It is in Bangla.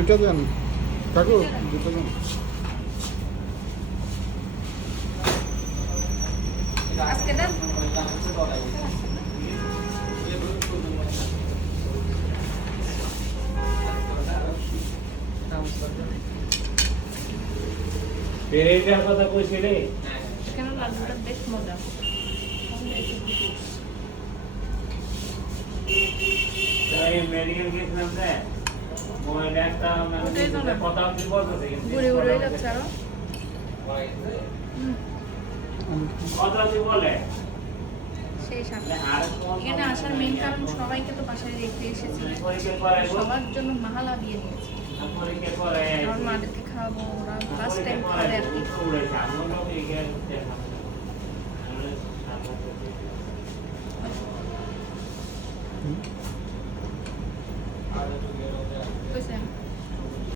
দুটো দেন কাকু, দুটো দেন। আজকে দেন। বেরেটার কথা কইছি রে। কেন লাড্ডুটা বেশ মজা। এই মেডিকেল গেছিলাম রে। ময়দা একটা ওটাই তো মানে না। কথা কি বলতেছে কিন্তু ঘুরে ঘুরে যাচ্ছে আরো। কথা কি বলে সেই সাথে আর কোন এখানে আসার মেইন কারণ সবাইকে তো বাসায় রেখে এসেছি, পরীক্ষা করে সবার জন্য মাহালা দিয়ে নিয়েছি। পরীক্ষা করে আমার মাদেরকে খাওয়াবো, ওরা ফার্স্ট টাইম খাবে আর কি। উড়ে যাবো লোক এগিয়ে